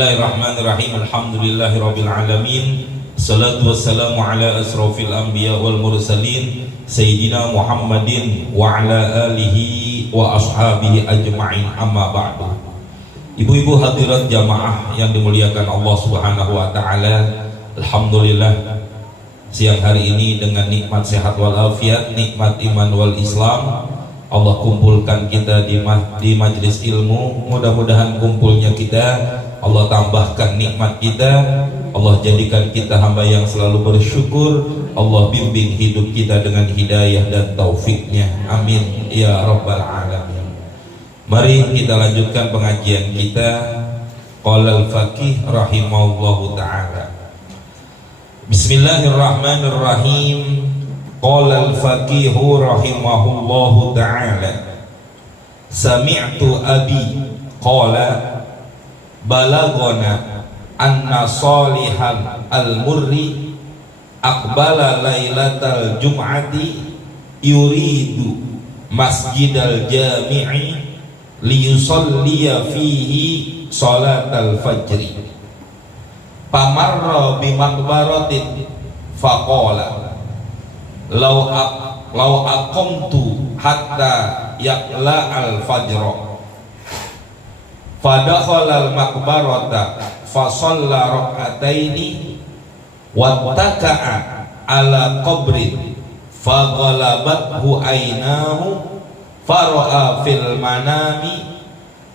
Bismillahirrahmanirrahim. Alhamdulillahirabbil alamin. Salatu wassalamu ala asrofil anbiya wal mursalin Sayyidina Muhammadin wa ala alihi wa ashabihi ajma'in, amma ba'du. Ibu-ibu hadirat jamaah yang dimuliakan Allah subhanahu wa ta'ala, alhamdulillah siang hari ini dengan nikmat sehat wal afiat, nikmat iman wal Islam, Allah kumpulkan kita di majlis ilmu. Mudah-mudahan kumpulnya kita Allah tambahkan nikmat kita, Allah jadikan kita hamba yang selalu bersyukur, Allah bimbing hidup kita dengan hidayah dan taufiknya, amin ya rabbal alamin. Mari kita lanjutkan pengajian kita. Qala al-faqih rahimahullahu ta'ala. Bismillahirrahmanirrahim. Qala al-faqih rahimahullahu ta'ala. Sami'tu abi qala balagona anna salihan al-murri aqbala lailatal jum'ati yuridu masjidal jami'i liyusalliya fihi salatal fajri pamarra bimaqbaratin faqala law aqamtu hatta yaqla al-fajra fadakhala al-maqbarata fasalla rak'ataini wattaka'a ala qabrin faghalabathu aynahu fara'a fil manami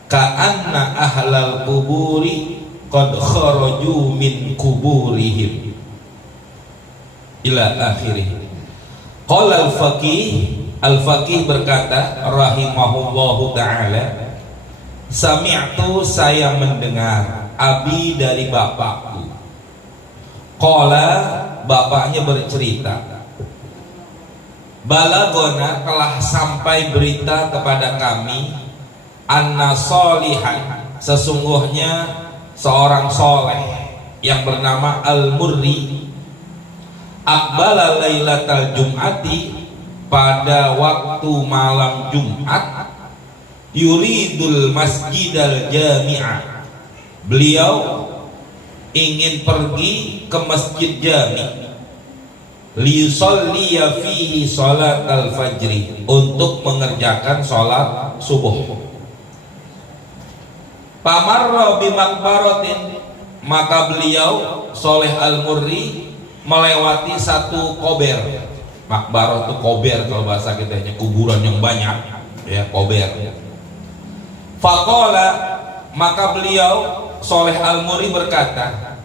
ka'anna ahlal quburi qad kharaju min kuburihim ila akhirih. Qala al-faqih berkata rahimahullahu ta'ala, sami'tu saya mendengar, abi dari bapakku. Qala bapaknya bercerita, balagona telah sampai berita kepada kami, anna solihan sesungguhnya seorang soleh yang bernama al-murri aqbala lailatal jum'ati pada waktu malam Jumat yuridul masjidal jami'ah, beliau ingin pergi ke masjid jami' liyusalliya fihi salatal fajri, untuk mengerjakan salat subuh. Pamarra bimaqbaratin, maka beliau Soleh al-Murri melewati satu kober. Makbarah itu kober kalau bahasa kita, kuburan yang banyak ya, kober. Faqala, maka beliau Soleh al-Murri berkata,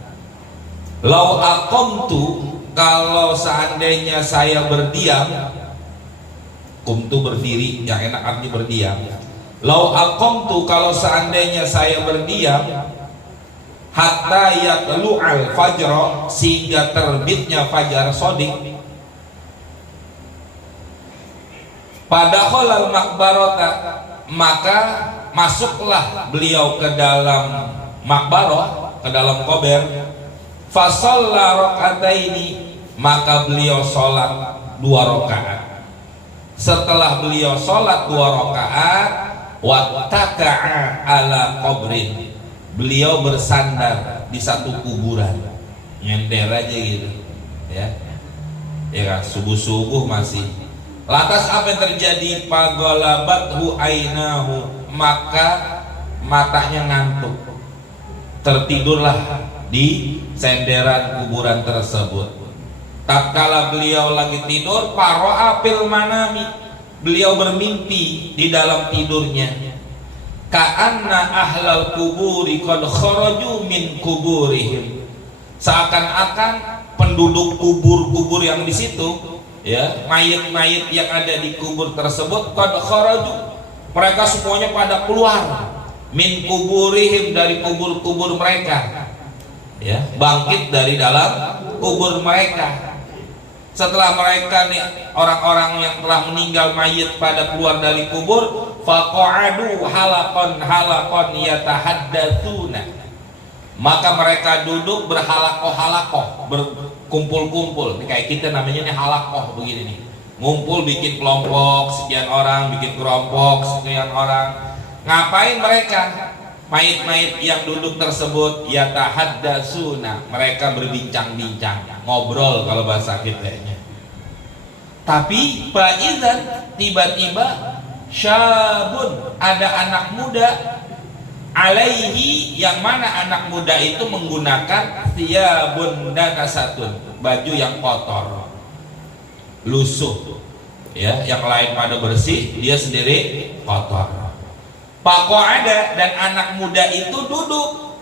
lau aqamtu, kalau seandainya saya berdiam, kumtu berdiri, yang enak artinya berdiam. Lau aqamtu, kalau seandainya saya berdiam, hatta yatlu'al fajr, sehingga terbitnya fajar shadiq, pada khalal makbarata, maka masuklah beliau ke dalam makbarah, ke dalam kober. Fasalla rak'ataini, maka beliau sholat 2 rakaat. Setelah beliau sholat 2 rakaat, wattaka'a ala qabrin, beliau bersandar di satu kuburan, nyender aja gitu ya, ya kan, subuh-subuh masih. Lantas apa yang terjadi? Paghalabathu ainahu, maka matanya ngantuk, tertidurlah di senderan kuburan tersebut. Tatkala beliau lagi tidur, para'a fil manami, beliau bermimpi di dalam tidurnya, ka'anna ahlal kuburi qad kharaju min kuburihim, seakan-akan penduduk kubur-kubur yang di situ ya, mayit-mayit yang ada di kubur tersebut, qad kharaju, mereka semuanya pada keluar, min kuburihim, dari kubur-kubur mereka ya, bangkit dari dalam kubur mereka. Setelah mereka nih, orang-orang yang telah meninggal mayit pada keluar dari kubur, faqa'adu halaqan yatahaddatsuna, maka mereka duduk berhalakoh-halakoh, berkumpul-kumpul. Kayak kita namanya nih halakoh begini nih, ngumpul bikin kelompok sekian orang, bikin kelompok sekian orang. Ngapain mereka? mayit-mayit yang duduk tersebut yatahaddatsuna, mereka berbincang-bincang, ngobrol kalau bahasa kitanya. Tapi faizan, tiba-tiba syabun, ada anak muda, alaihi, yang mana anak muda itu menggunakan thiyabun danasatun, baju yang kotor, lusuh, ya, yang lain pada bersih, dia sendiri kotor. Faqa'ada, dan anak muda itu duduk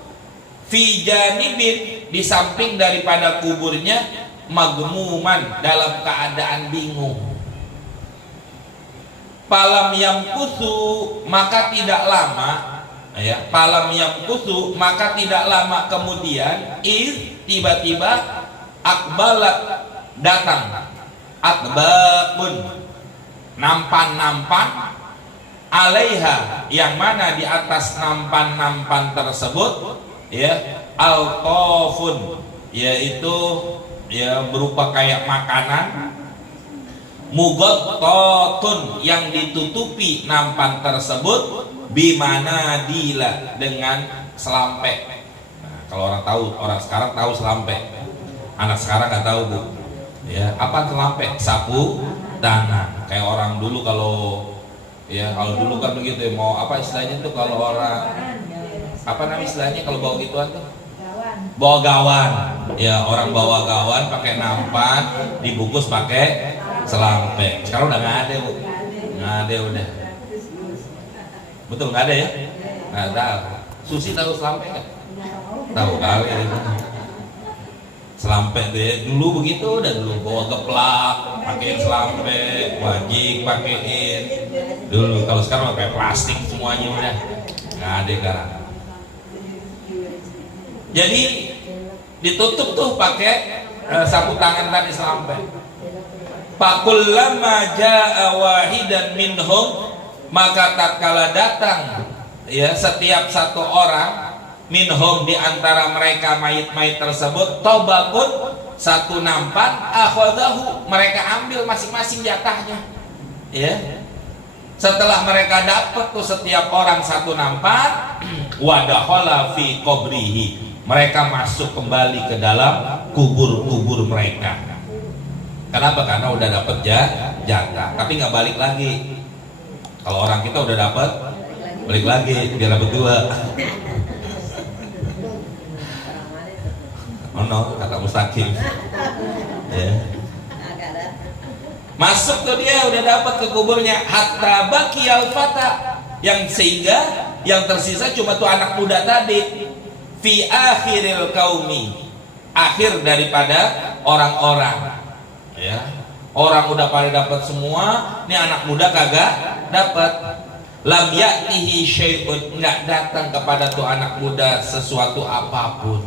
fi janibin, di samping daripada kuburnya, magmuman, dalam keadaan bingung. Falam yamkusu, maka tidak lama, ya, falam yamkusu, maka tidak lama kemudian, tiba-tiba akbalat, datang, akbabun, nampan-nampan, alaiha, yang mana di atas nampan-nampan tersebut, ya, alqafun, yaitu, ya, berupa kayak makanan, mughattatun, yang ditutupi nampan tersebut, bimana dila, dengan selampe. Nah, kalau orang tahu, orang sekarang tahu selampe, anak sekarang nggak tahu, Bu, ya, apa selampe? Sapu tangan. Kayak orang dulu, kalau, ya, kalau dulu kan begitu ya, mau apa istilahnya tuh, kalau orang, apa namanya istilahnya kalau bawa gituan tuh? Bawa gawan. Ya, orang bawa gawan pakai nampan, dibungkus pakai selampe. Sekarang udah nggak ada, Bu. Nggak ada udah. Betul, nggak ada ya? Nggak tahu. Susi tahu selampe nggak? Tahu kali ya. Selampe tuh ya, dulu begitu, dan dulu bawa geplak, pakein selampe, wajik pakein. Dulu, kalau sekarang pakai plastik semuanya udah nggak ada sekarang. Jadi ditutup tuh pakai sapu tangan tadi, selampe. Fakullama jaa wahidan minhum, maka tatkala datang, ya, setiap satu orang, minhum, di antara mereka mayit-mayit tersebut, tobakun, satu nampan, akhadahu, mereka ambil masing-masing jatahnya, ya. Setelah mereka dapat tuh setiap orang satu nampan, wadakhala fi qabrihi, mereka masuk kembali ke dalam kubur-kubur mereka. Kenapa? Karena udah dapat jatah, tapi nggak balik lagi. Kalau orang kita udah dapat, balik lagi, biar dapat dua. Oh no, kata Mustaqim, ya. Masuk tuh dia, udah dapat ke kuburnya, hatta baqiyal fata, yang sehingga yang tersisa cuma tuh anak muda tadi, fi akhiril qaumi, akhir daripada orang-orang, ya. Orang udah pada dapat semua, ini anak muda kagak dapat. Lam ya'tihi syai'un, enggak datang kepada tuh anak muda sesuatu apapun,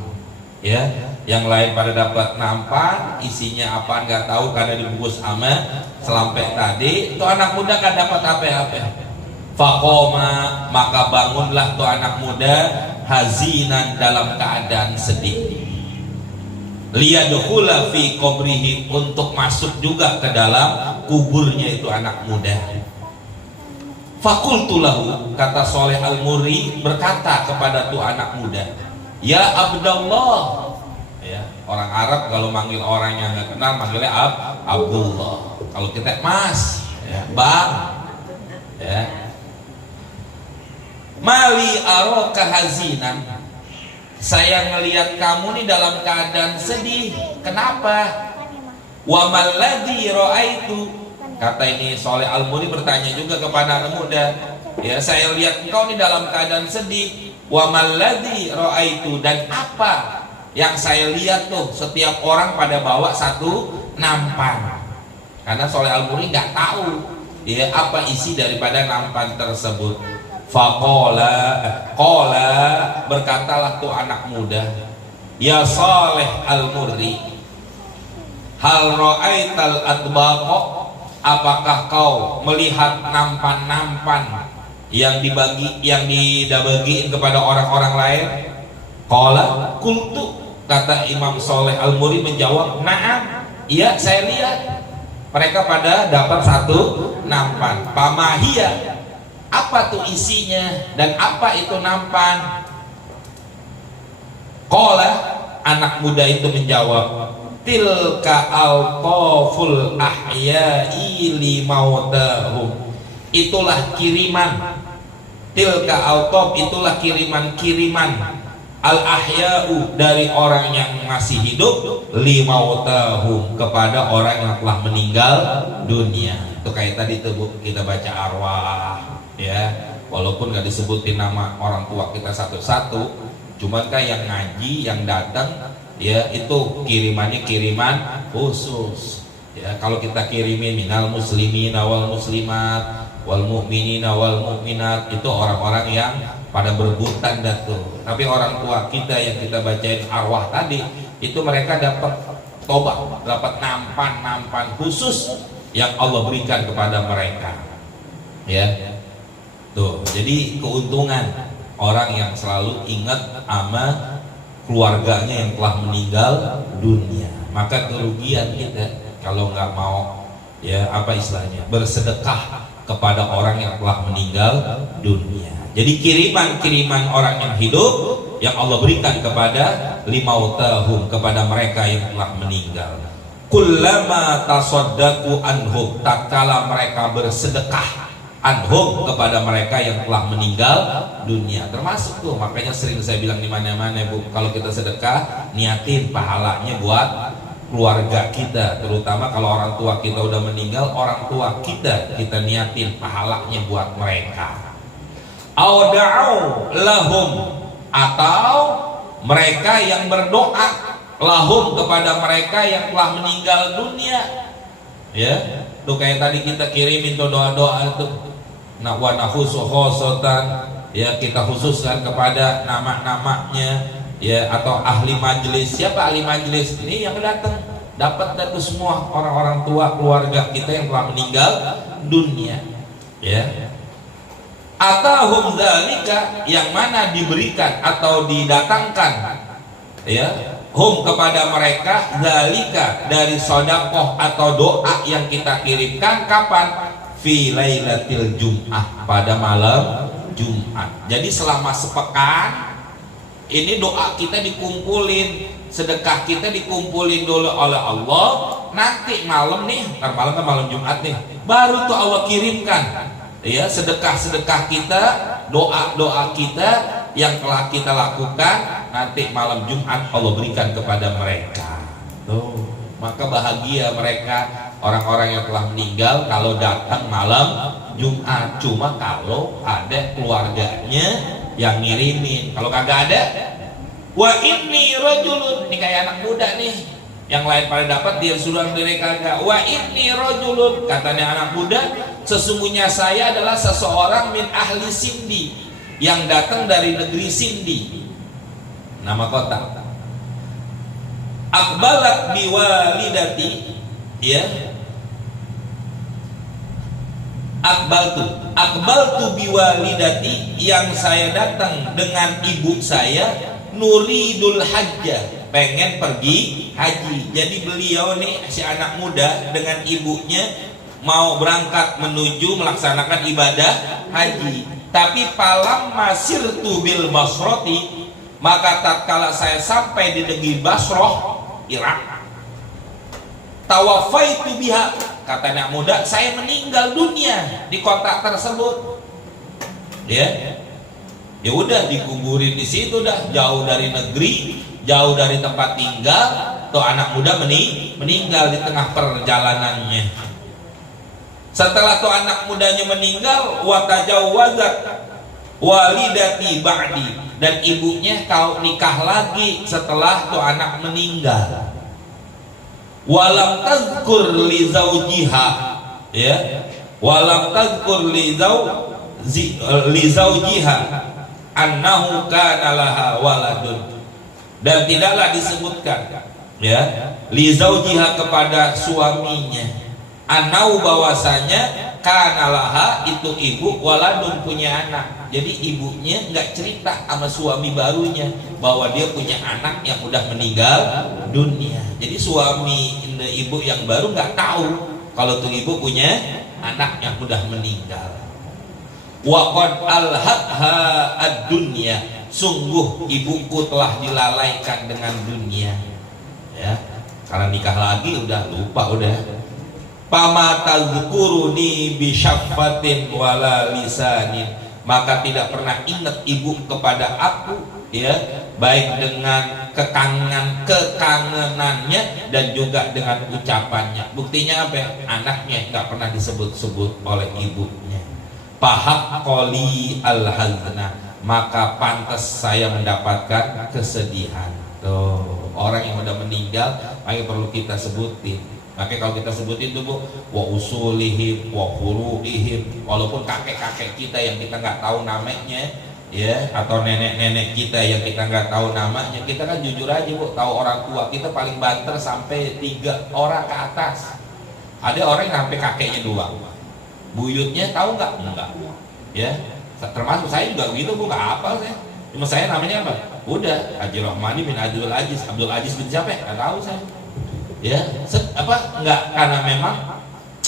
ya. Yang lain pada dapat nampan, isinya apa nggak tahu karena dibungkus sama selampe tadi. Tuh anak muda nggak dapat apa-apa. Faqoma, maka bangunlah tuh anak muda hazinan, dalam keadaan sedih. Liyadkhula fi qabrihi, untuk masuk juga ke dalam kuburnya itu anak muda. Fakultu lahu, kata Soleh Al-Muri, berkata kepada tuh anak muda, ya Abdullah, ya, orang Arab kalau manggil orang yang nggak kenal manggilnya Abdullah. Kalau kita Mas, ya, Bang, ya. Mali aroka hazinan, saya ngelihat kamu nih dalam keadaan sedih. Kenapa? Wa malladzi ra'aitu, kata ini Soleh Al-Muri bertanya juga kepada anak muda, ya, saya lihat engkau nih dalam keadaan sedih. Wa malladzi ra'aitu, dan apa yang saya lihat tuh, setiap orang pada bawa satu nampan. Karena Soleh Al-Muri nggak tahu, ya, apa isi daripada nampan tersebut. Faqala, berkatalah tuh anak muda, ya Soleh Al-Muri, hal ra'aital adbaqa, apakah kau melihat nampan-nampan yang dibagiin kepada orang-orang lain? Qala qultu, kata Imam Soleh Al-Muri menjawab, na'am, iya saya lihat mereka pada dapat satu nampan. Pamahia, Apa tuh isinya dan apa itu nampan? Qala, anak muda itu menjawab, tilka alqaful ahya'i li mautahum. Itulah kiriman. Tilka alqaf, itulah kiriman-kiriman al ahya'u, dari orang yang masih hidup, li mautahum, kepada orang yang telah meninggal dunia. Itu kayak tadi tuh Bu, kita baca arwah ya, walaupun gak disebutin nama orang tua kita satu-satu, cuman kan yang ngaji, yang datang ya, itu kirimannya kiriman khusus ya. Kalau kita kirimin minal muslimin wal muslimat wal mu'minin wal mu'minat, itu orang-orang yang pada berebutan tuh. Tapi orang tua kita yang kita bacain arwah tadi, itu mereka dapat tobat, dapat nampan khusus yang Allah berikan kepada mereka ya. Tuh, jadi keuntungan orang yang selalu ingat sama keluarganya yang telah meninggal dunia. Maka kerugian kita kalau nggak mau ya, apa istilahnya, bersedekah kepada orang yang telah meninggal dunia. Jadi kiriman-kiriman orang yang hidup yang Allah berikan kepada limautahum, kepada mereka yang telah meninggal. Kullama tasaddaqu anhum, tatkala mereka bersedekah anhum, kepada mereka yang telah meninggal dunia. Termasuk tuh, makanya sering saya bilang di mana-mana Bu, kalau kita sedekah niatin pahalanya buat keluarga kita, terutama kalau orang tua kita udah meninggal, orang tua kita niatin pahalanya buat mereka. Au da'u lahum, atau mereka yang berdoa lahum, kepada mereka yang telah meninggal dunia ya. Tuh kayak tadi kita kirimin tuh doa-doa tuh, wa nahusu khosotan ya, kita khususkan kepada nama-namanya ya, atau ahli majelis. Siapa ahli majelis? Ini yang datang dapat dari semua orang-orang tua keluarga kita yang telah meninggal dunia ya. Atahum dzalika, yang mana diberikan atau didatangkan ya, hum, kepada mereka, dzalika, dari sedekah atau doa yang kita kirimkan. Kapan? Fi lailatil jum'ah, pada malam Jumat. Jadi selama sepekan ini doa kita dikumpulin, sedekah kita dikumpulin dulu oleh Allah. Nanti malam nih, ntar malam kan malam Jumat nih, baru tuh Allah kirimkan ya sedekah-sedekah kita, doa-doa kita yang telah kita lakukan, nanti malam Jumat Allah berikan kepada mereka. Tuh, maka bahagia mereka orang-orang yang telah meninggal kalau datang malam Jumat. Cuma kalau ada keluarganya yang ngirimin, kalau kagak ada, wa inni rajulun, ini kayak anak muda nih, yang lain pada dapat, dia suruh diri kagak. Wa inni rajulun, katanya anak muda, sesungguhnya saya adalah seseorang min ahli Sindi, yang datang dari negeri Sindi, nama kota. Akbalat biwalidati ya, akbaltu biwalidati, yang saya datang dengan ibu saya, nuridul hajjah, pengen pergi haji. Jadi beliau nih, si anak muda dengan ibunya mau berangkat menuju melaksanakan ibadah haji. Tapi palam masirtu bil Basroti, maka tatkala saya sampai di negeri Basroh, Irak, tawafaitu biha, kata anak muda, saya meninggal dunia di kota tersebut ya. Ya udah dikuburin di situ dah, jauh dari negeri, jauh dari tempat tinggal. Tuh anak muda meninggal di tengah perjalanannya. Setelah tuh anak mudanya meninggal, watajawazat walidati ba'di, dan ibunya kau nikah lagi setelah tuh anak meninggal. Walam tazkur li zaujiha ya, walam tazkur li zaujiha annahu kana laha waladun, dan tidaklah disebutkan ya li zaujiha, kepada suaminya, anau, bahwasanya kana laha, itu ibu, waladun, punya anak. Jadi ibunya nggak cerita sama suami barunya bahwa dia punya anak yang udah meninggal dunia. Jadi suami ibu yang baru nggak tahu kalau tuh ibu punya anak yang udah meninggal. Wa qad alhatha ad-dunya, sungguh ibuku telah dilalaikan dengan dunia. Ya, karena nikah lagi udah lupa udah. Fama tazkuruni bi syaffatin wala lisanin, maka tidak pernah ingat ibu kepada aku, ya, baik dengan kekangenannya dan juga dengan ucapannya. Buktinya apa? Anaknya nggak pernah disebut-sebut oleh ibunya. Pahak qoli al-hazna, maka pantas saya mendapatkan kesedihan. Tuh, orang yang udah meninggal makanya perlu kita sebutin. Makanya kalau kita sebutin tuh Bu, wa usulihim wa furu'ihim, walaupun kakek-kakek kita yang kita nggak tahu namanya, ya, atau nenek-nenek kita yang kita nggak tahu namanya, kita kan jujur aja Bu, tahu orang tua kita paling banter sampai 3 orang ke atas. Ada orang yang sampai kakeknya doang, buyutnya tahu nggak? Enggak, ya. Termasuk saya juga gitu Bu, nggak apa saya. Cuma saya namanya apa? Udah Haji Rahmani bin Abdul Aziz bin siapa? Nggak tahu saya. Ya, enggak, karena memang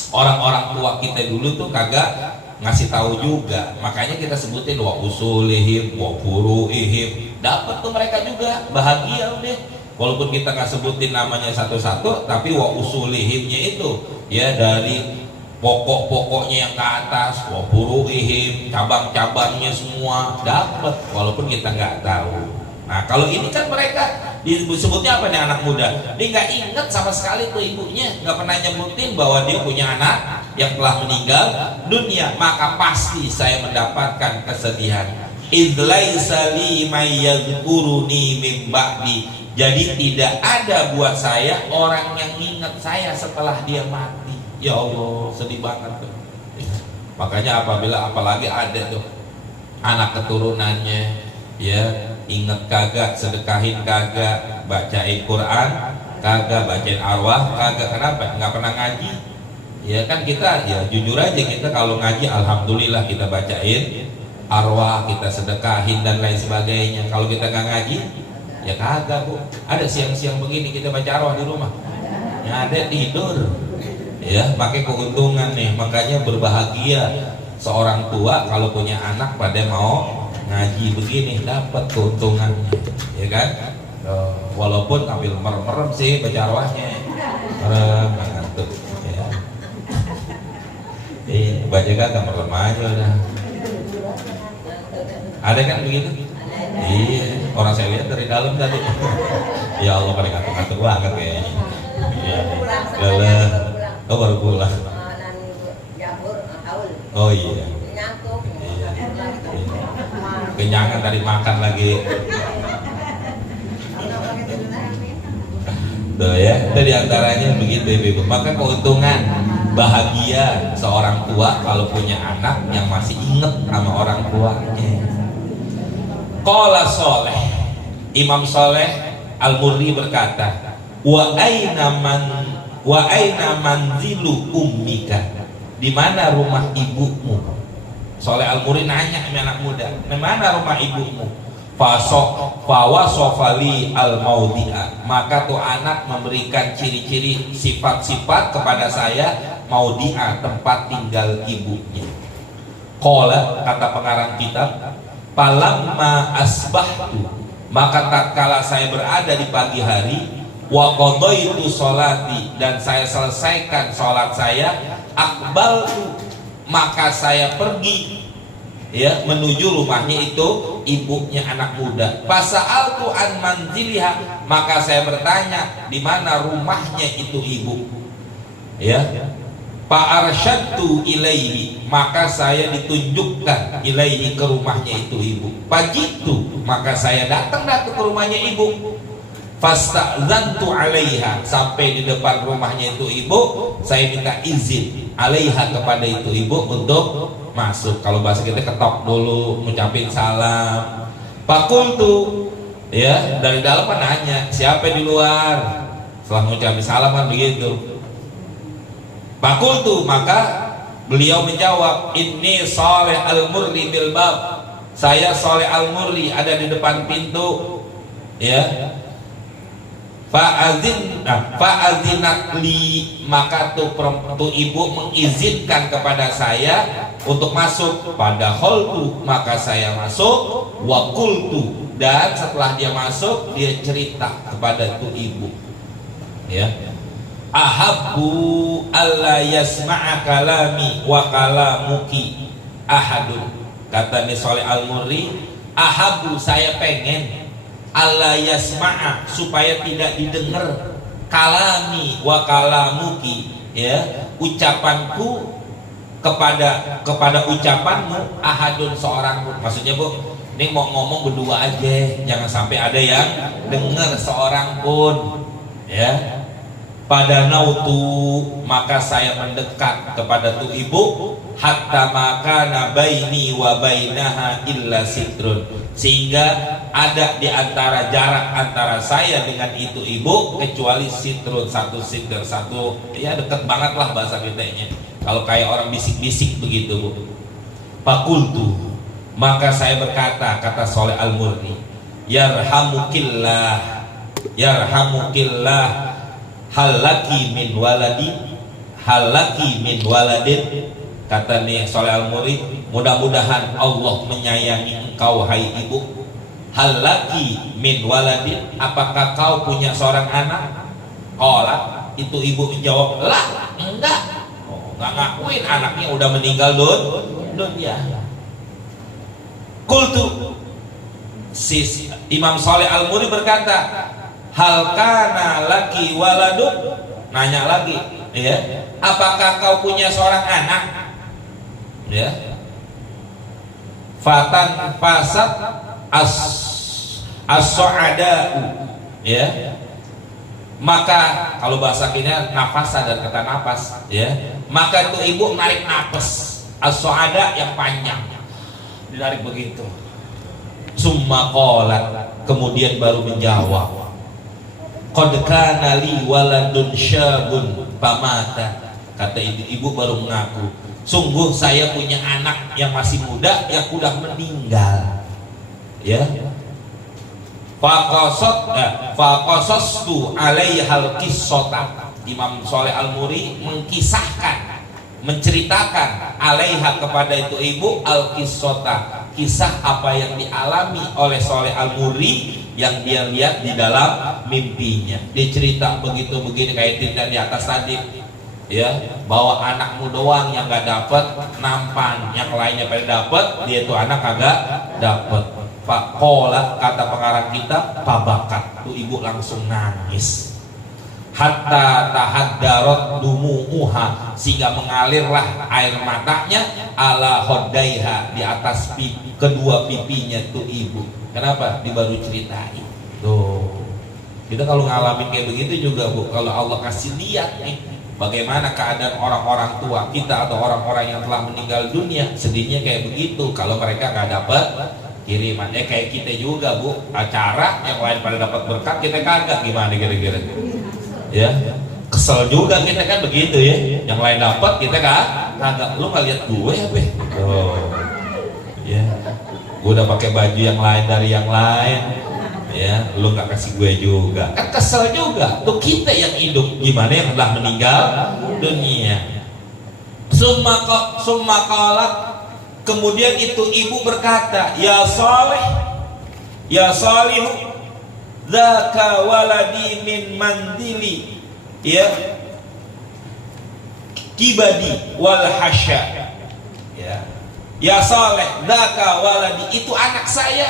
orang-orang tua kita dulu tuh kagak ngasih tahu juga. Makanya kita sebutin wa usulihim wa furu'ihim. Dapat tuh mereka juga bahagia udah. Walaupun kita nggak sebutin namanya satu-satu, tapi wa usulihimnya itu ya dari pokok-pokoknya yang ke atas, wa furu'ihim, cabang-cabangnya semua dapat walaupun kita nggak tahu. Nah, kalau ini kan mereka disebutnya apa nih, anak muda, dia nggak ingat sama sekali tuh ibunya, nggak pernah nyebutin bahwa dia punya anak yang telah meninggal dunia, maka pasti saya mendapatkan kesedihan. Idlaisa li may yadhkuruni min ba'di, jadi tidak ada buat saya orang yang ingat saya setelah dia mati. Ya Allah, sedih banget tuh. Makanya apalagi ada tuh anak keturunannya, ya, inget kagak, sedekahin kagak, bacain Quran kagak, bacain arwah kagak. Kenapa? Nggak pernah ngaji. Ya kan kita, ya jujur aja, kita kalau ngaji alhamdulillah kita bacain arwah, kita sedekahin dan lain sebagainya. Kalau kita nggak ngaji, ya kagak Bu. Ada siang-siang begini kita baca arwah di rumah, ya ada tidur. Ya, pakai keuntungan nih. Makanya berbahagia seorang tua kalau punya anak pada mau ngaji begini, dapat keuntungannya, ya kan? Walaupun ambil merem-merem sih baca arwahnya, merem ngantuk, ya. Baca kagak merem aja udah. Ada kan begitu? Iya, orang saya lihat dari dalam tadi. Ya Allah, pada ngantuk-ngantuk banget kayaknya. Iya, lelah. Oh, baru pulang. Oh iya. Kenyangan tadi makan lagi. Tuh ya, itu diantaranya begitu Ibu. Maka keuntungan bahagia seorang tua kalau punya anak yang masih inget sama orang tuanya. Qala Sholeh, Imam Sholeh Al-Murri berkata, wa aina manzilu ummika, di mana rumah ibumu? Sholeh Al-Murri nanya sama anak muda, di mana rumah ibumu? Fawasofali al-maudi'a, maka tuh anak memberikan ciri-ciri sifat-sifat kepada saya, maudi'a, tempat tinggal ibunya. Qala, kata pengarang kitab, falamma asbahtu, maka tatkala saya berada di pagi hari, wa qadaitu sholati, dan saya selesaikan sholat saya, akbaltu, maka saya pergi, ya, menuju rumahnya itu ibunya anak muda. Fasa'altu an manziliha, maka saya bertanya di mana rumahnya itu ibu, ya. Fa'arsyadtu ilaihi, maka saya ditunjukkan ilaihi, ke rumahnya itu ibu. Fajitu, maka saya datang ke rumahnya ibu. Fasta'zantu alaiha, sampai di depan rumahnya itu ibu, saya minta izin alaiha, kepada itu ibu untuk masuk. Kalau bahasa kita ketok dulu, ngucapin salam. Fakultu, ya, dari dalam kan nanya siapa di luar. Setelah ngucapin salam kan begitu. Fakultu, maka beliau menjawab, inni Sholeh Al-Murri bil bab, saya Sholeh Al-Murri ada di depan pintu, ya. Fa'azinat li, maka tuh ibu mengizinkan kepada saya untuk masuk. Pada kholtu, maka saya masuk. Wa qultu, dan setelah dia masuk dia cerita kepada itu ibu, ya, ahabbu alla yasma'a kalami wa kalamuki ahadun. Kata Nis Shalih Al-Murri, ahabbu, saya pengen, alla yasma'a, supaya tidak didengar, kalami wa kalamuki, ya, ucapanku kepada ucapanmu, ahadun, seorang pun. Maksudnya Bu, ini mau ngomong berdua aja, jangan sampai ada yang dengar seorang pun, ya. Pada nautu, maka saya mendekat kepada tuh ibu, hatta makana baini wa bainaha illa sitrun, sehingga ada di antara jarak antara saya dengan itu ibu kecuali sitrun, satu sitr, satu, ya dekat banget lah bahasa kitanya. Kalau kayak orang bisik-bisik begitu Bu. Fakultu, maka saya berkata, kata Shalih Al-Murri, yarhamukillah, yarhamukillah, halaki min waladi, halaki min waladin. Kata nih Shalih Al-Murri, mudah-mudahan Allah menyayangi engkau hai ibu. Halaki min waladin, apakah kau punya seorang anak? Qala, itu ibu menjawab, lah, enggak. Nggak ngakuin anaknya udah meninggal dunia. Kultu, Imam Shalih Al-Murri berkata, hal kana laki waladun, nanya lagi, ya, apakah kau punya seorang anak? Ya, fatan fasat as-su'ada'u, ya, maka kalau bahasa kini nafas, dari kata nafas, ya, maka itu ibu narik nafas as-su'ada yang panjang, ditarik begitu. Summa qalat, kemudian baru menjawab, qad kana li waladun syabun pamata. Kata ibu baru mengaku, sungguh saya punya anak yang masih muda yang sudah meninggal, ya. Faqasastu alaihal qissata. Imam Shalih Al-Murri mengkisahkan, menceritakan alaiha kepada itu ibu al-qissata, kisah apa yang dialami oleh Shalih Al-Murri yang dia lihat di dalam mimpinya. Dia cerita begitu begini, kayak cerita di atas tadi, ya, bahwa anakmu doang yang gak dapat nampan, yang lainnya pada dapat, dia itu anak kagak dapat. Faqala, kata pengarang kita, pabakat, tuh ibu langsung nangis. Hatta tahaddarat dumu'uha, sehingga mengalirlah air matanya, ala hoddaiha, di atas kedua pipinya tuh ibu. Kenapa? Dia baru ceritain. Tuh, kita kalau ngalamin kayak begitu juga Bu, kalau Allah kasih lihat nih bagaimana keadaan orang-orang tua kita atau orang-orang yang telah meninggal dunia, sedihnya kayak begitu kalau mereka nggak dapat kiriman. Kayak kita juga Bu, acara yang lain pada dapat berkat, kita kagak, gimana kira-kira? Ya, kesel juga kita kan begitu ya, yang lain dapat kita kagak. Lu nggak lihat gue apa? Oh, ya, gue udah pakai baju yang lain dari yang lain, ya, lu nggak kasih gue juga, kan kesel juga. Tuh kita yang hidup, gimana yang telah meninggal dunia. Summa qalat, kemudian itu ibu berkata, ya Shalih, ya Shalihu, dzaka waladi min mandili, ya, kibadi wal hasya, ya, ya Shalih, dzaka waladi, itu anak saya,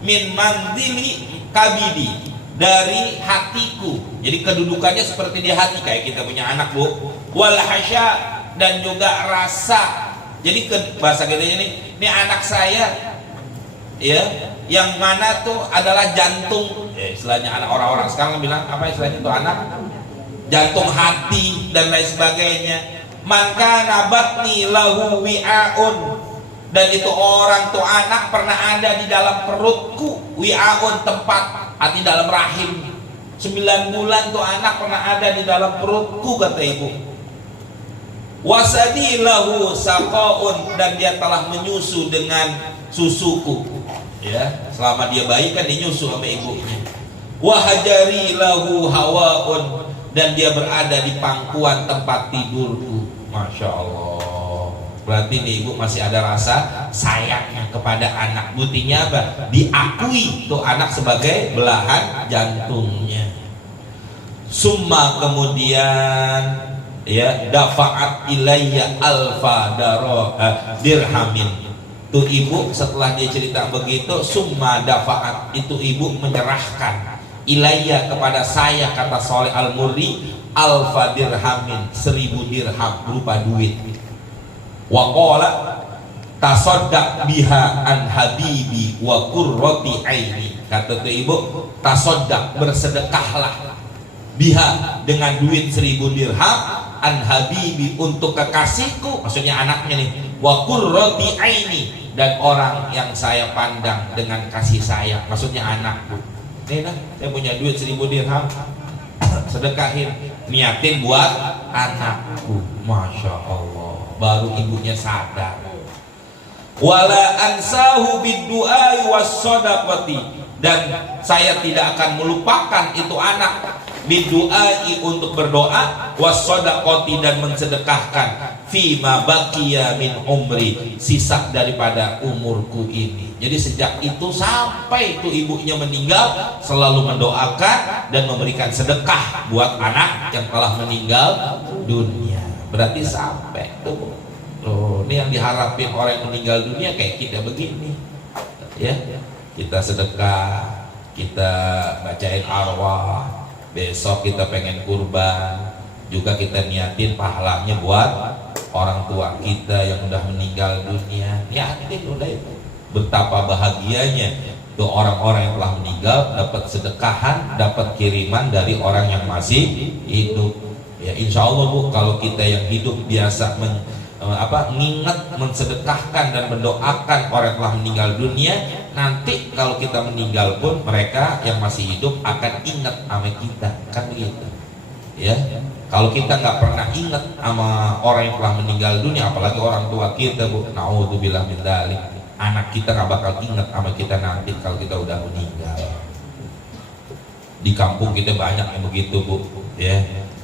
min mandili kabidi, dari hatiku. Jadi kedudukannya seperti di hati, kayak kita punya anak Bu. Wal hasya, dan juga rasa. Jadi bahasa kitanya ini anak saya, ya, yang mana tuh adalah jantung, istilahnya anak orang-orang sekarang bilang apa istilahnya itu anak jantung hati dan lain sebagainya. Maka nabatni lahu wi'aun, dan itu orang tuh anak pernah ada di dalam perutku. Wi'aun, tempat, arti dalam rahim. 9 bulan tuh anak pernah ada di dalam perutku, kata ibu. Wasadilahu saqaun, dan dia telah menyusu dengan susuku, ya, selama dia bayi kan dinyusu sama ibunya. Wahajari lahu hawaun, dan dia berada di pangkuan tempat tidurku. Masya Allah, berarti nih ibu masih ada rasa sayangnya kepada anak. Buktinya apa? Diakui tuh anak sebagai belahan jantungnya. Summa kemudian ya dafa'at ilayya alfa dirhamin. Tuh ibu setelah dia cerita begitu, summa dafa'at, itu ibu menyerahkan ilayya kepada saya, kata Shalih Al-Murri, alfa dirhamin, 1000 dirham berupa duit. Wa qala tasaddaq biha an habibi wa qurrati aini. Kata tuh ibu, tasaddaq, bersedekahlah, biha dengan duit 1000 dirham, an habibi untuk kekasihku, maksudnya anaknya nih, wa qurrati aini, dan orang yang saya pandang dengan kasih sayang, maksudnya anakku. Nih nah, saya punya duit 1000 dirham, sedekahin, niatin buat anakku. Masya Allah, baru ibunya sadar. Wala ansahu bid-du'ai was-shadaqati, dan saya tidak akan melupakan itu anak, bid-du'ai untuk berdoa, was-shadaqati dan mensedekahkan, fima baqiya min umri, sisa daripada umurku ini. Jadi sejak itu sampai itu ibunya meninggal selalu mendoakan dan memberikan sedekah buat anak yang telah meninggal dunia. Berarti sampai tuh. Loh, ini yang diharapin orang yang meninggal dunia kayak kita begini. Ya, kita sedekah, kita bacain arwah, besok kita pengen kurban, juga kita niatin pahalanya buat orang tua kita yang udah meninggal dunia. Niatin udah itu. Betapa bahagianya tuh orang-orang yang telah meninggal dapat sedekahan, dapat kiriman dari orang yang masih hidup. Ya insya Allah Bu, kalau kita yang hidup biasa mengingat, mensedekahkan dan mendoakan orang yang telah meninggal dunia, nanti kalau kita meninggal pun mereka yang masih hidup akan ingat sama kita, kan begitu ya. Kalau kita nggak pernah ingat sama orang yang telah meninggal dunia, apalagi orang tua kita Bu, naudzubillah min dzalik, anak kita nggak bakal ingat sama kita nanti kalau kita udah meninggal. Di kampung kita banyak yang begitu Bu, ya.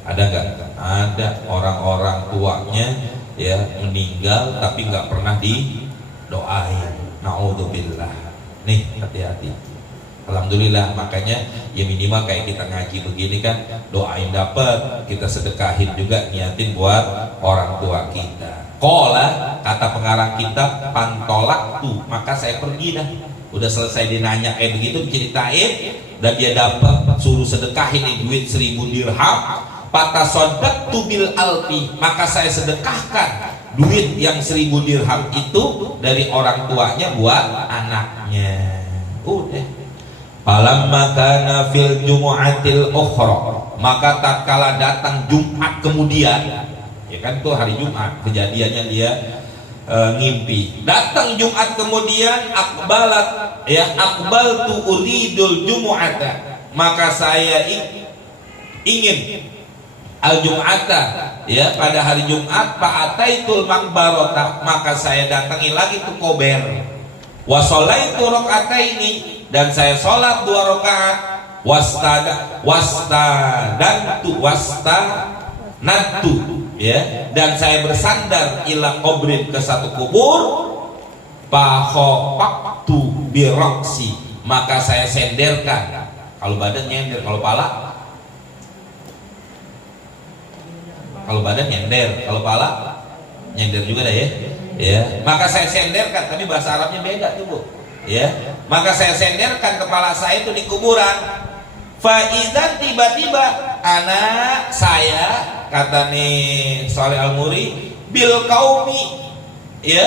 Ada nggak? Ada orang-orang tuanya ya meninggal tapi nggak pernah didoain. Naudzubillah. Nih hati-hati. Alhamdulillah, makanya ya minimal kayak kita ngaji begini kan, doain dapat, kita sedekahin juga, niatin buat orang tua kita. Qala, kata pengarang kitab, pantolak tuh, maka saya pergi dah. Udah selesai dinanya kayak begitu, diceritain, dan dia dapat suruh sedekahin nih duit 1000 dirham. Patasoddaqtu bil alfi, maka saya sedekahkan duit yang 1000 dirham itu dari orang tuanya buat anaknya. Udah. Falamma kana fil jumu'atil ukhra, maka tatkala datang Jumat kemudian, ya kan tuh hari Jumat kejadiannya dia ngimpi. Datang Jumat kemudian, akbaltu uridul jumu'ata, maka saya ingin al-jum'ata, ya pada hari Jumat, fa'ataitul maqbarata, maka saya datangi lagi tuh kober, wa sholaitu rakaataini, dan saya sholat 2 rakaat, wastanadtu, ya, dan saya bersandar ila qabrin, ke satu kubur, fakhafaqtu bi ra'si, maka saya senderkan. Kalau badan nyender, kalau badan nyender, kalau pala nyender juga dah ya. Ya, maka saya senderkan, tapi bahasa Arabnya beda tuh Bu. Ya, maka saya senderkan kepala saya itu di kuburan. Faizan, tiba-tiba anak saya, kata nih Shalih Al-Murri, bil qaumi, ya,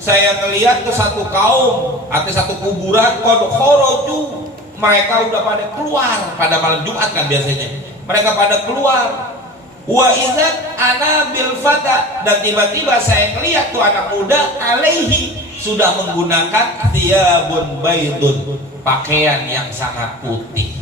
saya ngelihat ke satu kaum atau satu kuburan, qad kharaju, mereka udah pada keluar pada malam Jumat kan biasanya, mereka pada keluar. Wa idzan ana bil fata, dan tiba-tiba saya ngelihat tuh anak muda, alaihi, sudah menggunakan thiyabun baydun, pakaian yang sangat putih.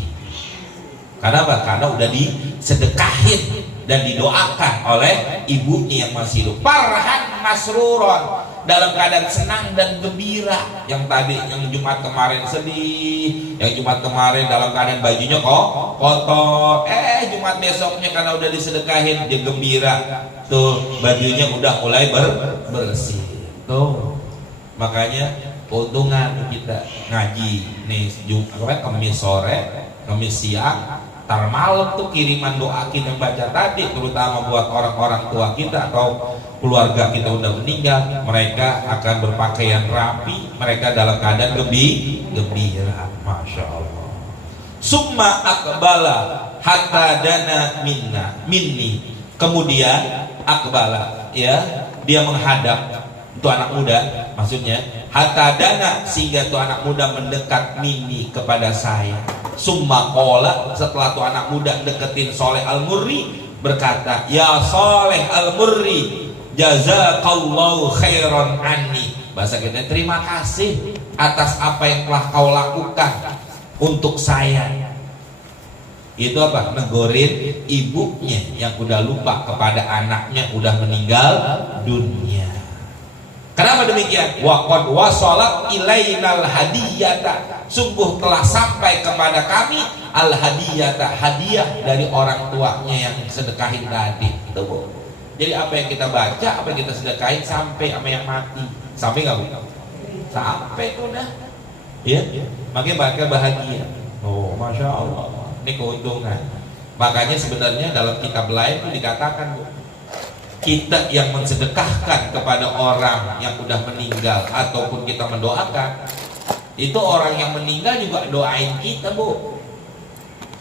Karena apa? Karena udah disedekahin dan didoakan oleh ibunya yang masih hidup. Farhan masruron, dalam keadaan senang dan gembira. Yang tadi yang Jumat kemarin sedih, yang Jumat kemarin dalam keadaan bajunya kok kotor, Jumat besoknya karena udah disedekahin dia gembira, tuh bajunya udah mulai bersih. Tuh makanya keuntungan kita ngaji nih Kamis sore, Kamis siang, tar malam tuh kiriman doa kita yang baca tadi, terutama buat orang-orang tua kita atau keluarga kita udah meninggal, mereka akan berpakaian rapi, mereka dalam keadaan gembira, masya Allah. Summa akbala hatta dana minni, kemudian akbala, ya, dia menghadap, itu anak muda maksudnya, hatta dana, sehingga tuh anak muda mendekat minni kepada saya. Summa qala, setelah tuh anak muda deketin Soleh Al-Murri, berkata, ya Soleh Al-Murri, jazakallahu khairan anni, bahasa kita, terima kasih atas apa yang telah kau lakukan untuk saya. Itu apa? Negorin ibunya yang udah lupa kepada anaknya udah meninggal dunia. Kenapa demikian? Waqad wasalat ilainal hadiyata, sungguh telah sampai kepada kami al hadiyata, hadiah dari orang tuanya yang sedekahin tadi. Itu Bu. Jadi apa yang kita baca, apa yang kita sedekahin sampai sama yang mati. Sampai nggak Bu? Sampai itu dah. Ya, makanya bakal bahagia. Oh, masya Allah. Ini keuntungan. Makanya sebenarnya dalam kitab lain itu dikatakan Bu, kita yang mensedekahkan kepada orang yang udah meninggal ataupun kita mendoakan, itu orang yang meninggal juga doain kita Bu.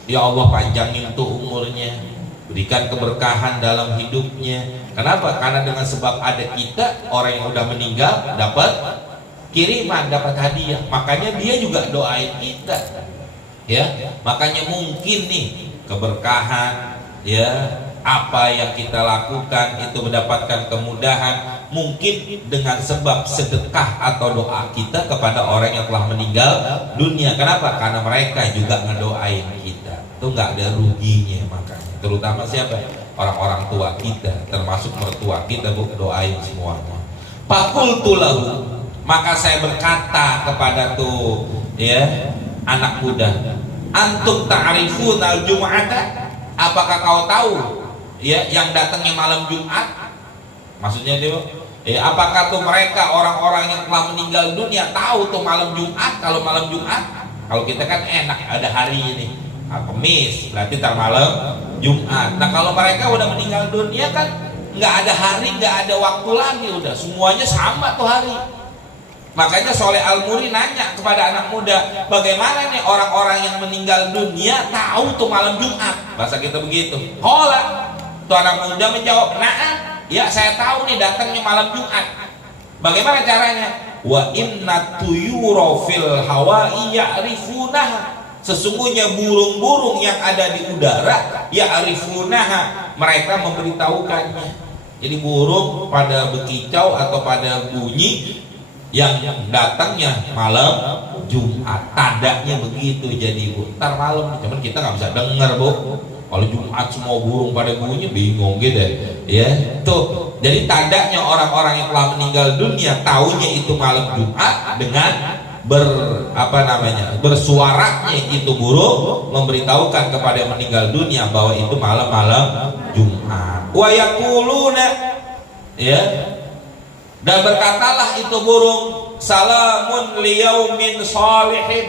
Ya Allah, panjangin tuh umurnya, berikan keberkahan dalam hidupnya. Kenapa? Karena dengan sebab ada kita, orang yang udah meninggal dapat kiriman, dapat hadiah. Makanya dia juga doain kita. Ya, makanya mungkin nih keberkahan, ya, apa yang kita lakukan itu mendapatkan kemudahan mungkin dengan sebab sedekah atau doa kita kepada orang yang telah meninggal dunia. Kenapa? Karena mereka juga ngedoain kita. Itu nggak ada ruginya. Makanya terutama siapa? Orang-orang tua kita, termasuk mertua kita, Bu, doain semuanya. Fakultu lahu, maka saya berkata kepada tuh, ya, anak muda, antum ta'rifuna al-jum'ata, apakah kau tahu, ya, yang datangnya malam Jumat? Maksudnya dia, apakah tuh mereka orang-orang yang telah meninggal dunia tahu tuh malam Jumat? Kalau malam Jumat, kalau kita kan enak ada hari ini, Kamis, berarti tar malam Jumat. Nah kalau mereka udah meninggal dunia kan nggak ada hari, nggak ada waktu lagi, udah semuanya sama tuh hari. Makanya Soleh Al-Murri nanya kepada anak muda, bagaimana nih orang-orang yang meninggal dunia tahu tuh malam Jumat? Bahasa kita begitu. Qala, tuh anak muda menjawab, nah, ya saya tahu nih datangnya malam Jumat. Bagaimana caranya? Wa inna tuyura fil hawa'i ya'rifunaha, sesungguhnya burung-burung yang ada di udara, ya'rifunaha, mereka memberitahukannya. Jadi burung pada berkicau atau pada bunyi yang datangnya malam Jumat, tandanya begitu. Jadi Bu, ntar malam, cuman kita nggak bisa dengar Bu. Kalau Jumat semua burung pada bunyi, bingung gitu ya. Tuh, jadi tandanya orang-orang yang telah meninggal dunia tahunya itu malam Jumat dengan bersuaranya itu burung memberitahukan kepada yang meninggal dunia bahwa itu malam-malam Jumat. Wa yaquluna, ya, dan berkatalah itu burung, salamun liyaumin sholihin,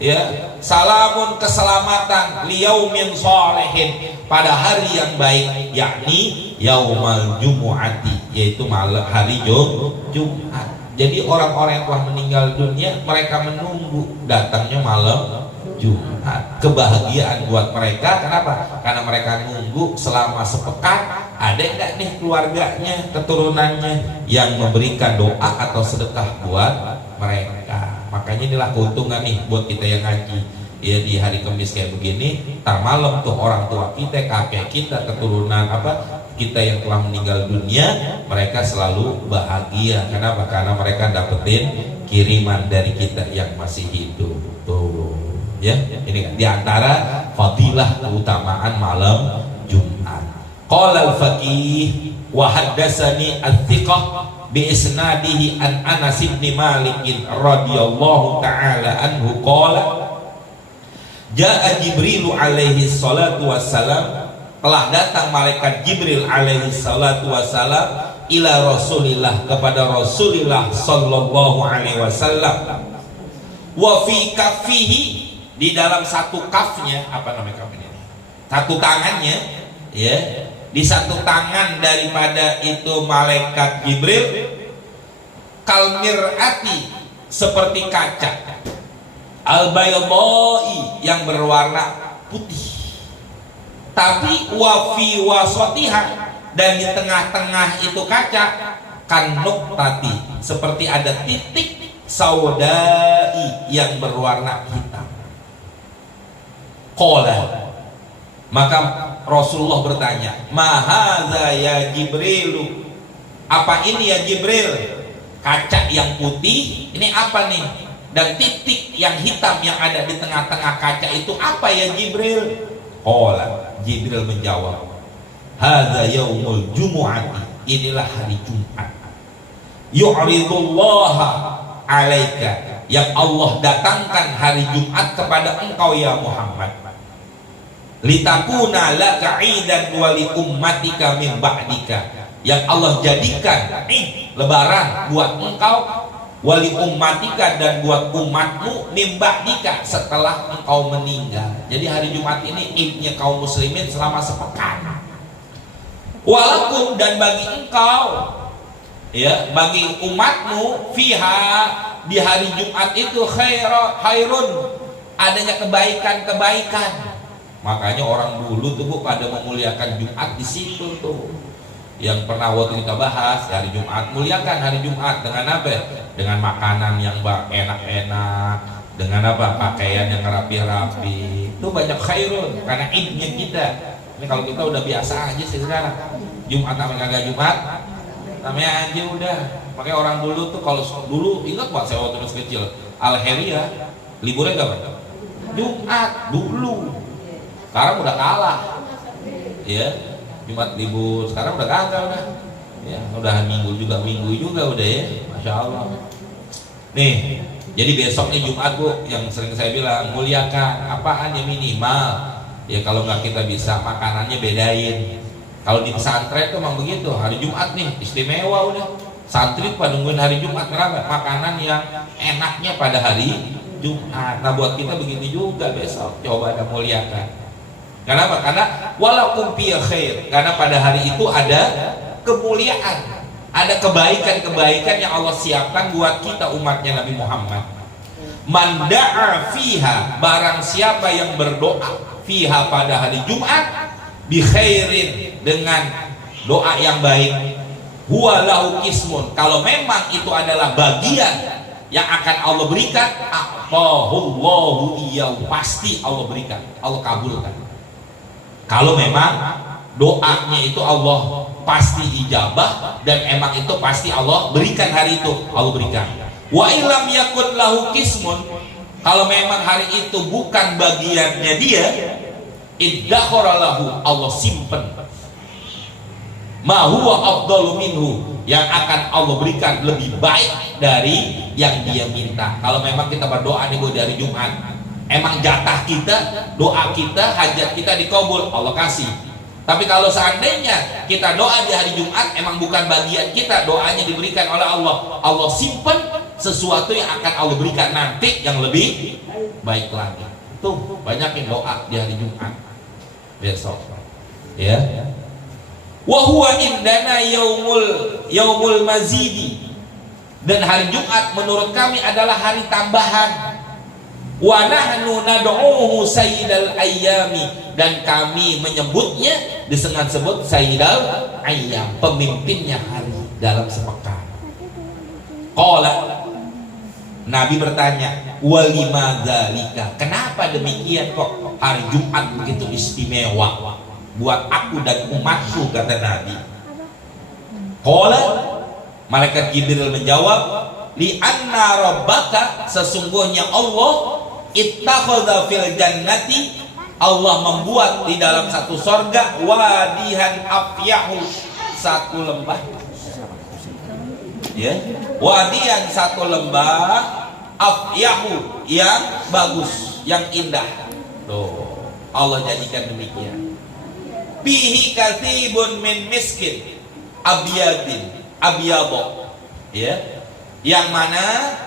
ya, salamun keselamatan liyaumin sholihin, pada hari yang baik, yakni yaumal jumu'ati, yaitu malam hari Jumat. Jadi orang-orang yang telah meninggal dunia, mereka menunggu datangnya malam Jumat. Kebahagiaan buat mereka. Kenapa? Karena mereka nunggu selama sepekan, ada enggak nih keluarganya, keturunannya yang memberikan doa atau sedekah buat mereka. Makanya inilah keuntungan nih buat kita yang ngaji. Ya, di hari Kamis kayak begini, tar malam tuh orang tua kita, kakek kita, keturunan kita yang telah meninggal dunia, mereka selalu bahagia. Kenapa? Karena mereka dapetin kiriman dari kita yang masih hidup. Tuh, ya, ini kan diantara fadilah keutamaan malam Jumat. Qala al-faqih wa haddatsani al-thiqah bi isnadihi an Anas bin Malik radhiyallahu taala anhu qala jaa Jibril alaihi salatu wassalam, telah datang malaikat Jibril alaihi salatu wassalam ila Rasulillah, kepada Rasulillah sallallahu alaihi wasallam, wa fi kaffihi, di dalam satu kafnya, apa namanya kafnya, satu tangannya, ya, di satu tangan daripada itu malaikat Jibril, kalmirati, seperti kaca, al-baydai, yang berwarna putih, tapi wafi wasatiha, dan di tengah-tengah itu kaca, kan nuktati, seperti ada titik saudai yang berwarna hitam. Qala, maka Rasulullah bertanya, mahadza ya Jibril, apa ini ya Jibril? Kaca yang putih ini apa nih? Dan titik yang hitam yang ada di tengah-tengah kaca itu apa ya Jibril? Qala, Jibril menjawab, hadza yaumul jumu'ati, inilah hari Jumat, yu'ridullaha alaika, yang Allah datangkan hari Jumat kepada engkau ya Muhammad, litakuna laka idan wa li ummatika min ba'dika, yang Allah jadikan lebaran buat engkau, wali ummatika, dan buat umatmu, min ba'dika, setelah engkau meninggal. Jadi hari Jumat ini idnya kaum muslimin selama sepekan. Walakum, dan bagi engkau, ya, bagi umatmu, fiha, di hari Jumat itu khairun, adanya kebaikan-kebaikan. Makanya orang dulu tuh pada memuliakan Jumat di situ tuh. Yang pernah waktu kita bahas, hari Jumat, muliakan hari Jumat dengan apa? Dengan makanan yang enak-enak, dengan apa? Pakaian yang rapi-rapi. Itu banyak khairun karena idnya kita. Ini kalau kita udah biasa aja sih sekarang. Jumat namanya kagak Jumat, namanya aja udah. Makanya orang dulu tuh, kalau dulu ingat Pak, saya waktu masih kecil, Al-Heria liburnya kapan? Jumat dulu. Sekarang udah kalah, ya, Jumat libur, sekarang udah kagak udah, ya, udah minggu juga udah, ya, masya Allah. Nih, jadi besok nih Jumat Bu, yang sering saya bilang muliakan, apaan ya minimal, ya kalau nggak kita bisa makanannya bedain. Kalau di pesantren tuh emang begitu, hari Jumat nih istimewa udah, santri pada nungguin hari Jumat, kenapa? Makanan yang enaknya pada hari Jumat. Nah buat kita begitu juga besok, coba ada muliakan. Kenapa? Karena walakum fi khair, karena pada hari itu ada kemuliaan, ada kebaikan-kebaikan yang Allah siapkan buat kita umatnya Nabi Muhammad. Man da'a fiha, barang siapa yang berdoa fiha pada hari Jumat, bi khairin, dengan doa yang baik, huwa lahu qismun, kalau memang itu adalah bagian yang akan Allah berikan, aqahullahu iyyahu, pasti Allah berikan, Allah kabulkan. Kalau memang doanya itu Allah pasti ijabah, dan emang itu pasti Allah berikan hari itu, Allah berikan. Wa ilam yakun lahu qismun, kalau memang hari itu bukan bagiannya dia, iddakhara lahu, Allah simpen ma huwa afdalu minhu, yang akan Allah berikan lebih baik dari yang dia minta. Kalau memang kita berdoa nih Bu dari Jumat, emang jatah kita, doa kita, hajat kita dikabul, Allah kasih. Tapi kalau seandainya kita doa di hari Jumat, emang bukan bagian kita, doanya diberikan oleh Allah, Allah simpan sesuatu yang akan Allah berikan nanti yang lebih baik lagi. Tuh banyakin doa di hari Jumat besok, ya. Wa huwa indana yaumul mazidi, dan hari Jumat menurut kami adalah hari tambahan. Wa nahnu nad'uhu sayyidal ayyami, dan kami menyebutnya dengan sebut sayyidal ayyam, pemimpinnya hari dalam sepekan. Qala, Nabi bertanya, walima dzalika, kenapa demikian kok hari Jumat begitu istimewa buat aku dan umatku, kata Nabi. Qala, malaikat Jibril menjawab, li anna rabbaka, sesungguhnya Allah, ittakhadha fil jannati, Allah membuat di dalam satu sorga, wadihan afyahu, satu lembah ya. Wadiyan satu lembah, afyahu yang bagus, yang indah. Tuh, Allah jadikan demikian. Fihi katsibun min miskin abyadin abyadho, ya, yang mana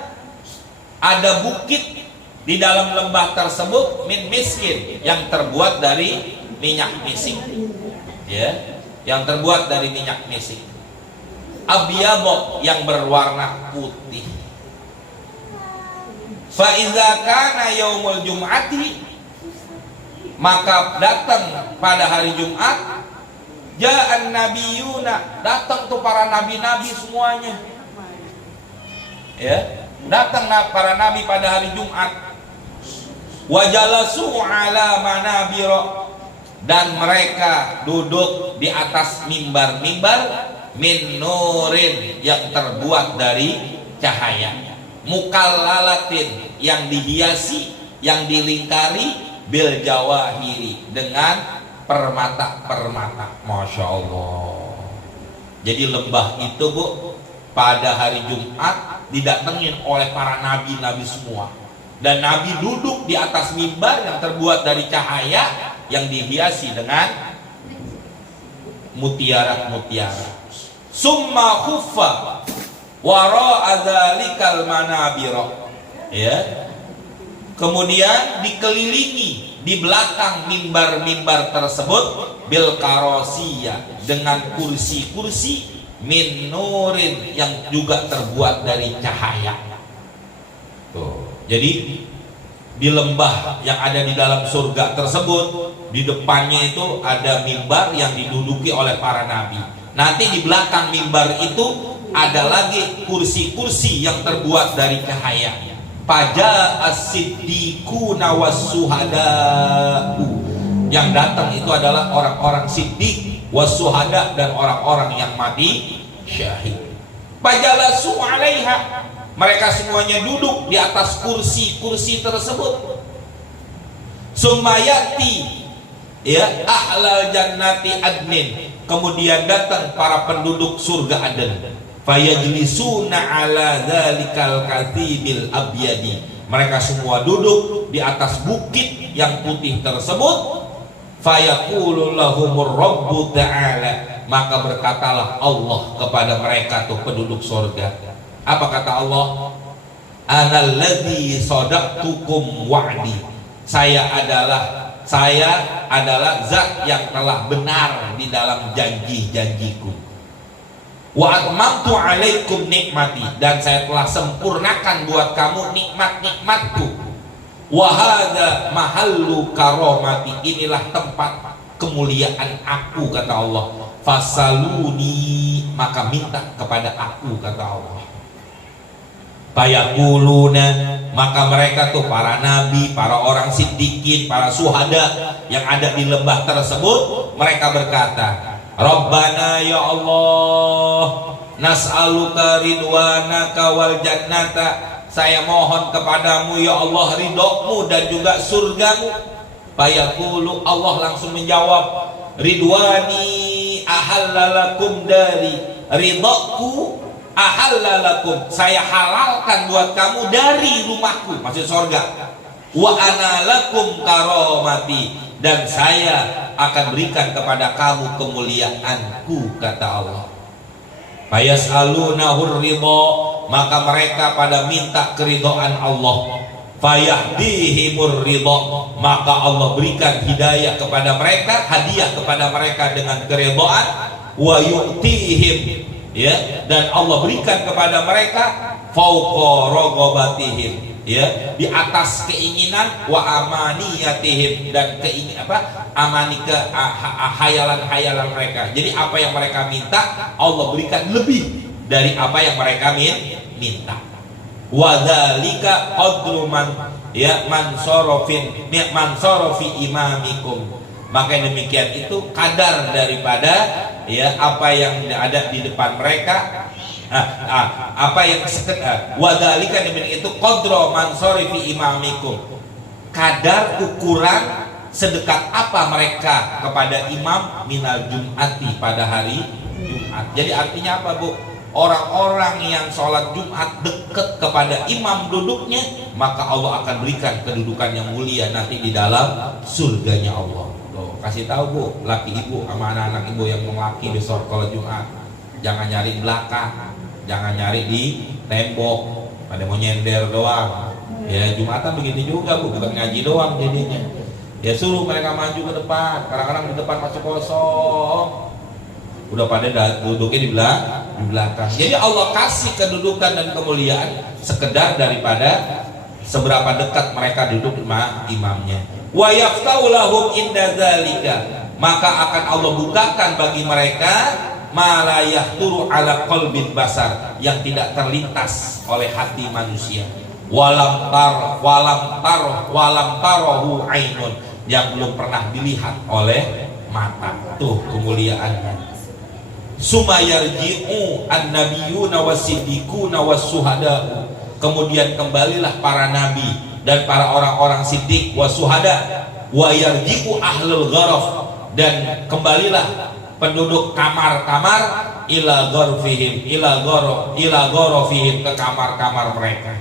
ada bukit di dalam lembah tersebut min miskin, yang terbuat dari minyak misik, ya, yang terbuat dari minyak misik. Abyadho yang berwarna putih. Fa iza kana yaumul jum'ati, maka datang pada hari Jumat, ja'an nabiyuna, datang tuh para nabi-nabi semuanya, ya, datang para nabi pada hari Jumat. Wajalasu ala manabiro, dan mereka duduk di atas mimbar-mimbar min nurin, yang terbuat dari cahaya, mukallalatin, yang dihiasi, yang dilingkari, bil jawahiri, dengan permata-permata. Masya Allah. Jadi lembah itu, Bu, pada hari Jumat didatengin oleh para nabi-nabi semua, dan nabi duduk di atas mimbar yang terbuat dari cahaya, yang dihiasi dengan mutiara-mutiara. Summa khuffa wara'a dzalikal manabiro, ya. Kemudian dikelilingi di belakang mimbar-mimbar tersebut bil karosiyah, dengan kursi-kursi min nurin, yang juga terbuat dari cahaya. Tuh. Jadi di lembah yang ada di dalam surga tersebut, di depannya itu ada mimbar yang diduduki oleh para nabi. Nanti di belakang mimbar itu ada lagi kursi-kursi yang terbuat dari cahaya. Paja as-siddiquna was-suhada'u, yang datang itu adalah orang-orang siddiq, was-suhada, dan orang-orang yang mati syahid. Pajalasu 'alaiha, mereka semuanya duduk di atas kursi-kursi tersebut. Sumayati, ya, ahlal jannati adnin, kemudian datang para penduduk surga Aden. Fayajlisuna ala dzalikal katsibil abyadi, mereka semua duduk di atas bukit yang putih tersebut. Fayaqulu lahumur rabbu ta'ala, maka berkatalah Allah kepada mereka tuh penduduk surga. Apa kata Allah? Analladzi shadaqtukum wa'di, saya adalah zat yang telah benar di dalam janji-janjiku. Wa atmamtu alaikum nikmati, dan saya telah sempurnakan buat kamu nikmat-nikmatku. Wa hadza mahallu karomati, inilah tempat kemuliaan aku, kata Allah. Fasaluni, maka minta kepada aku, kata Allah. Fayaquluna, maka mereka tuh para nabi, para orang siddiqin, para suhada yang ada di lembah tersebut, mereka berkata, Rabbana ya Allah, nas'aluka ridwanaka wal jannata, saya mohon kepadamu ya Allah ridhomu dan juga surgamu. Fayaqulu, Allah langsung menjawab, ridwani ahallalakum dari, ridhoku ahallalakum, saya halalkan buat kamu dari rumahku, maksud surga. Wa analakum karomati, dan saya akan berikan kepada kamu kemuliaanku, kata Allah. Fayas'alunahur ridha, maka mereka pada minta keridhaan Allah. Fayahdihimur ridha, maka Allah berikan hidayah kepada mereka, hadiah kepada mereka dengan keridhaan. Wa yu'tihim, ya, dan Allah berikan kepada mereka fauqa raghabatihim, ya, di atas keinginan, wa amaniyatihim, dan amani ke hayalan-hayalan mereka. Jadi apa yang mereka minta Allah berikan lebih dari apa yang mereka minta. Wa dzalika qadru man, ya, man sarafi imamikum, maka demikian itu kadar daripada, ya, apa yang ada di depan mereka. Apa yang wadhalika, itu qadra mansori fi imamikum, kadar ukuran sedekat apa mereka kepada imam minal jum'ati, pada hari Jumat. Jadi artinya apa, Bu? orang-orang yang sholat Jumat dekat kepada imam duduknya, maka Allah akan berikan kedudukan yang mulia nanti di dalam surganya Allah. Loh, kasih tahu Bu, laki ibu sama anak-anak ibu yang mau laki besok sholat Jumat, jangan nyari di belakang, jangan nyari di tembok, pada mau nyender doang. Ya Jumatan begitu juga Bu, bukan ngaji doang jadinya. Ya suruh mereka maju ke depan, kadang-kadang di depan masuk kosong, udah pada duduknya di belakang. Jadi Allah kasih kedudukan dan kemuliaan sekedar daripada seberapa dekat mereka duduk sama imamnya. Wa yaftahu lahum inda dzalika, maka akan Allah bukakan bagi mereka ma la yahturu ala qalbin basar, yang tidak terlintas oleh hati manusia. Walam tarahu ainun, yang belum pernah dilihat oleh mata. Tuh kemuliaannya. Sumayarji'u an-nabiyuna was-siddiquna was-suhada, kemudian kembalilah para nabi dan para orang-orang siddiq was-suhada, wa yarji'u ahlul gharaf, dan kembalilah penduduk kamar-kamar ila gharfihim ila gharafihim, ke kamar-kamar mereka.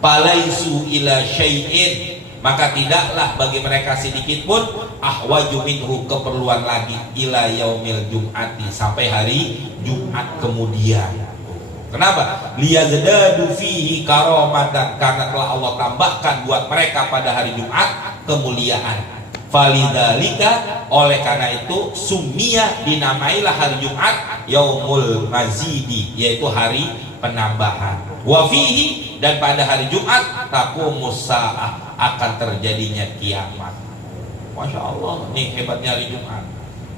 Palaisu ila syai'in, maka tidaklah bagi mereka sedikit pun ahwaju minhu, keperluan lagi, ila yaumil jum'ati, sampai hari Jumat kemudian. Kenapa? Liyazdadu fihi karamatan, karena telah Allah tambahkan buat mereka pada hari Jumat kemuliaan. Falidzalika, oleh karena itu summiya, dinamailah hari Jumat yaumul mazidi, yaitu hari penambahan. Wa fihi, dan pada hari Jumat taqumus saah, akan terjadinya kiamat. Masya Allah, nih hebatnya hari Jumat.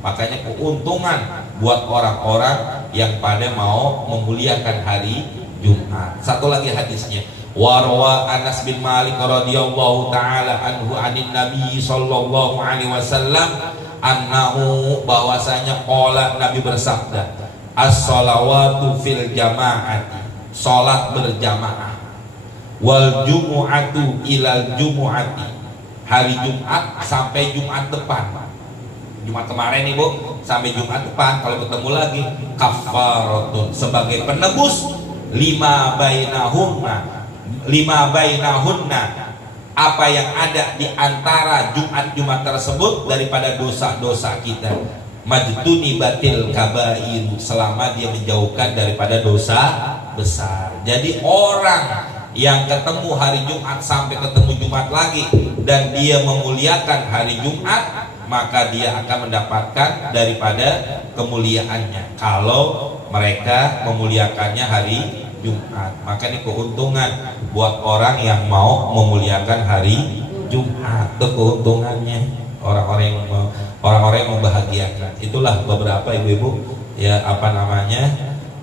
Makanya keuntungan buat orang-orang yang pada mau memuliakan hari Jumat. Satu lagi hadisnya, warwa Anas bin Malik radhiyallahu taala anhu anin Nabi sallallahu alaihi wasallam annahu, bahwasanya qala, Nabi bersabda, as-shalawatu fil jamaati, salat berjamaah, wal jumu'atu ilal jumu'ati, hari Jumat sampai Jumat depan. Jumat kemarin nih Bu, sampai Jumat depan, kalau ketemu lagi kafaratun, sebagai penebus lima bainahunna, apa yang ada di antara Jumat-Jumat tersebut daripada dosa-dosa kita. Majtuni batil kabairu, selama dia menjauhkan daripada dosa besar. Jadi orang yang ketemu hari Jumat sampai ketemu Jumat lagi dan dia memuliakan hari Jumat, maka dia akan mendapatkan daripada kemuliaannya kalau mereka memuliakannya hari Jumat. Maka ini keuntungan buat orang yang mau memuliakan hari Jumat. Itu keuntungannya, orang-orang yang membahagiakan. Itulah beberapa ibu-ibu ya,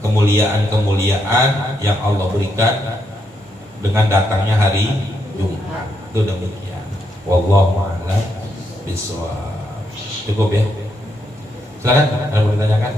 kemuliaan-kemuliaan yang Allah berikan dengan datangnya hari Jumat. Itu demikian. Wallahu a'lam bishawab. Cukup ya. Silakan, ada yang mau ditanyakan?